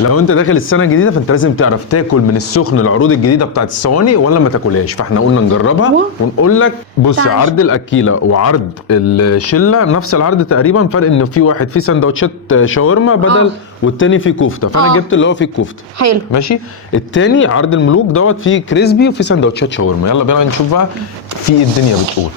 لو انت داخل السنه الجديده فانت لازم تعرف تاكل من السخن العروض الجديده بتاعت الصواني ولا ما تاكلهاش، فاحنا قلنا نجربها ونقول لك. بص، عرض الاكيله وعرض الشله نفس العرض تقريبا، فرق ان في واحد فيه سندوتشات شاورما بدل والتاني فيه كفته، فانا جبت اللي هو فيه الكفته. حلو ماشي. التاني عرض الملوك دوت فيه كريسبي وفيه سندوتشات شاورما. يلا بينا نشوف بقى في ايه الدنيا بتقول.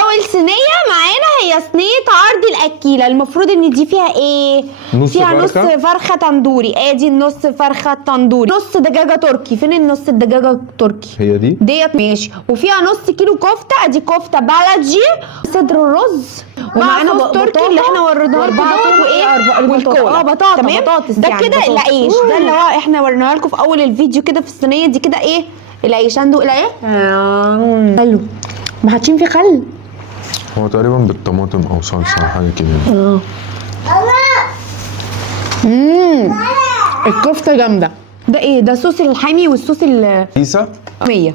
اول صينيه معانا هي صينيه عرض الاكيله. المفروض ان دي فيها ايه؟ فيها نص فرخه تندوري. ادي النص فرخه تندوري، نص دجاجه تركي. فين النص الدجاجه التركي؟ هي ديت ماشي. وفيها نص كيلو كفته. ادي كفته بلدي، صدر الرز، ومعانا صوص تركي اللي احنا وريناه لكم دوت، وايه والكولا. بطاطس ده كده العيش ده اللي هو احنا وريناه لكم في اول الفيديو كده في الصينيه دي كده. ايه العيش؟ هندوق الايه؟ حلو. ما حاطين فيه خل؟ هو تقريبا بالطماطم او صلصه حاجه كده. الكفته جامده. ده ايه ده؟ صوص الحامي والصوص كيسه 100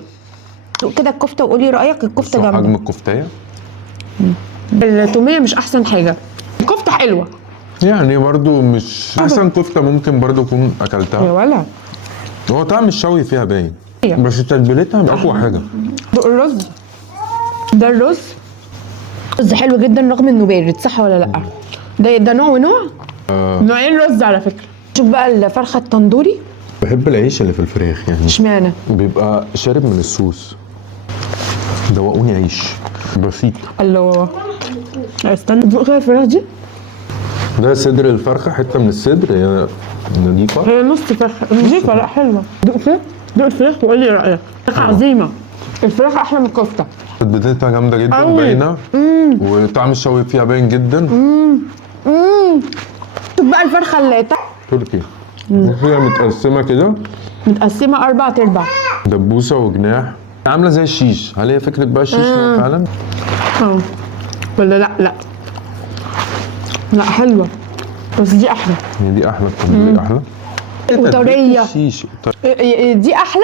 كده الكفته، وقولي رايك. الكفته جامده. حجم الكفتايه التوميه مش احسن حاجه. الكفته حلوه يعني، برضو مش احسن كفته ممكن برضو اكون اكلتها. يا ولا هو طعم الشوي فيها باين، بس تتبيلتها اقوى حاجه. دوق الرز. ده الرز حلو جدا رغم انه بارد، صح ولا لا؟ ده نوع ونوع. نوعين رز على فكره. شوف بقى الفرخه التندوري. بحب العيش اللي في الفراخ يعني. اشمعنى؟ بيبقى شارب من الصوص. دوقوني عيش بسيط. الله، استنى دوق كده الفراخ دي. ده صدر الفرخه، حته من الصدر، هي نضيفه. هي نص فرخه نضيفه. لا حلوه. دوق كده، دوق الفراخ وقول لي رايك. فراخ عظيمه. الفراخ احلى من الكفته. تتبيلتها جامده جدا باينه، وطعم الشوي فيها باين جدا. شوف بقى الفرخه اللي تركي فيها متقسمه كده، متقسمه 4/4 دبوسه وجناح، عامله زي الشيش. هل هي فكره بقى الشيش فعلا؟ ولا لا حلوه، بس دي احلى. هي دي احلى، التندوري احلى وطريه. الشيش دي احلى.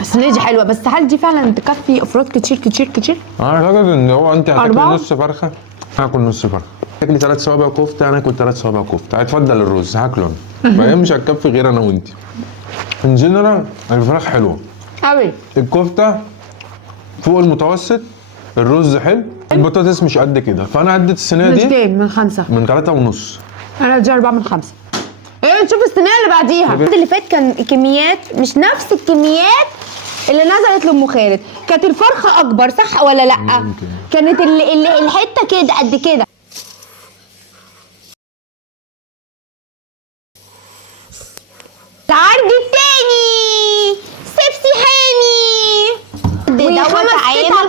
الصينيه دي حلوه، بس هل دي فعلا تكفي افراد كتير؟ اعتقد ان هو انت هتاكل نص فرخه، انا هاكل نص فرخه. تاكلي 3 صوابع كفته، انا هاكل 3 صوابع كفته. هتفضل الرز هاكله انا، فهي مش هتكفي غير انا وانت. ان جنرال الفراخ حلوه قوي، الكفته فوق المتوسط، الرز حلو، البطاطس مش قد كده. فانا عدت الصينيه دي مش جايب من 5 من 3.5. انا دي 4 من 5. ايه نشوف الصينيه اللي بعديها. اللي فات كان كميات مش نفس الكميات اللي نزلت لام خالد. كانت الفرخه اكبر، صح ولا لا؟ كانت الحته كده قد كده. العرض التاني سيبسي حامي دوت عامل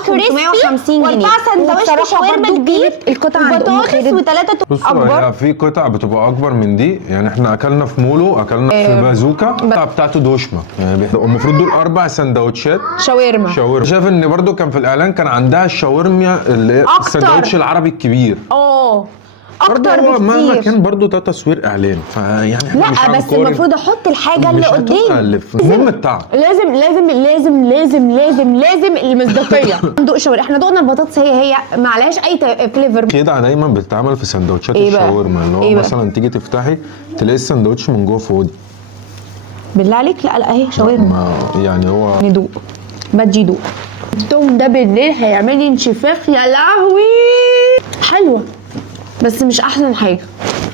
550 جنيه، واربع سندوتشات شاورما كبير، القطعه بطاطس وثلاثه اكبر. هي في قطع بتبقى اكبر من دي يعني. احنا اكلنا في مولو، اكلنا في بازوكا، القطعه بتاعته دوشمه يعني. المفروض دول 4 سندوتشات شاورما. شايف ان برضو كان في الاعلان كان عندها الشاورما اللي السندوتش العربي الكبير. اكتر بكتير. مهما كان برضو ده تصوير اعلان، فيعني احنا مش لا بس المفروض احط الحاجه اللي قدامي. المهم الطعم. لازم المصداقيه. ندوق شاورما. احنا دوقنا البطاطس هي ما عليهاش اي فليفر. كده دايما بتتعمل في سندوتشات الشاورما، اللي هو مثلا تيجي تفتحي تلاقي السندوتش من جوه فاضي. بالله عليك لا اهي شاورما يعني. هو ندوق بدي دوق. التوم ده بالليل هيعمل لي انشفاخ يا لهوي. حلوه بس مش احسن حاجه.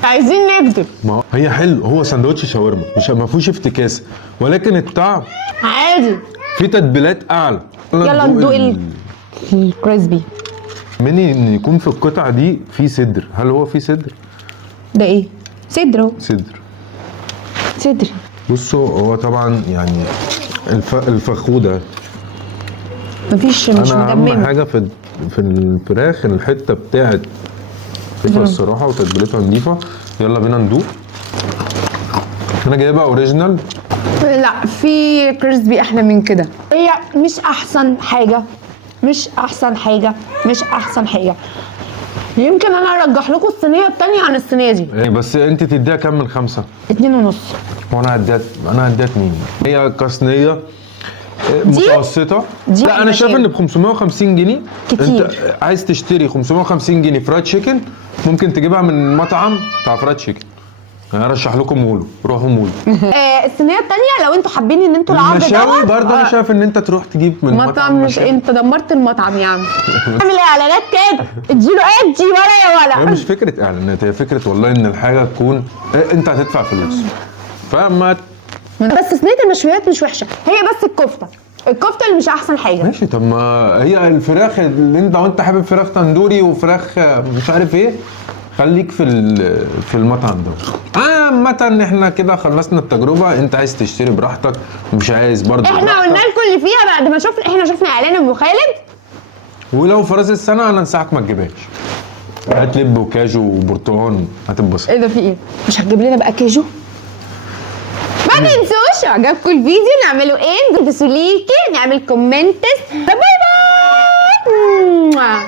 عايزين نكذب. ما هي حلو، هو سندوتش شاورما مش ما فيهوش افتكاسه، ولكن الطعم عادي. في تتبيلات اعلى. يلا ندوق الكريسبي. مني ان يكون في القطعه دي في صدر. هل هو في صدر؟ ده ايه؟ صدر. بصوا، هو طبعا يعني الفخوده مفيش، مش مدممه. اهم حاجه في الفراخ الحته بتاعت فكرة الصراحه، وتتبيلتها نضيفه. يلا بينا ندوق. انا جايبها اوريجينال. لا في كريسبي احلى من كده. هي مش احسن حاجه. يمكن انا ارجح لكم الصينيه الثانيه عن الصينيه دي. بس انت تديها كام من 5؟ 2.5. وانا هديها 2. هي كصينيه متوسطه. لا انا شايف ان ب 550 جنيه كتير. انت عايز تشتري 550 جنيه فرايد تشيكن، ممكن تجيبها من مطعم بتاع فرايد تشيكن. انا ارشح لكم مولو، روحوا مولو. الصينيه الثانيه لو انتوا حابين ان انتوا العرض المشاوي برضه انا شايف ان انت تروح تجيب من مطعم. مش انت دمرت المطعم يا عم. اعمل اعلانات كده، اديله ادي ولا يا هي ولا. مش فكره اعلانات، هي فكره والله ان الحاجه تكون انت هتدفع فلوس فما. بس صينيه المشويات مش وحشه، هي بس الكفته اللي مش احسن حاجه. ماشي، طب ما هي الفراخ اللي انت، وانت حابب فراخ تندوري وفراخ مش عارف ايه، خليك في المطعم ده. عامة احنا كده خلصنا التجربة، انت عايز تشتري براحتك، مش عايز برضه احنا براحتك. قلنا لكم اللي فيها بعد ما احنا شفنا اعلان ام خالد. ولو في راس السنة انا انصحك ما تجيبهاش، هات لب وكاجو وبرتقال هتتبسط. ايه ده في ايه؟ مش هتجيب لنا بقى كاجو؟ ما تنسوش عجبكم الفيديو نعمله ايه؟ تلبسوا ليكي، نعمل كومنتس. باي باي.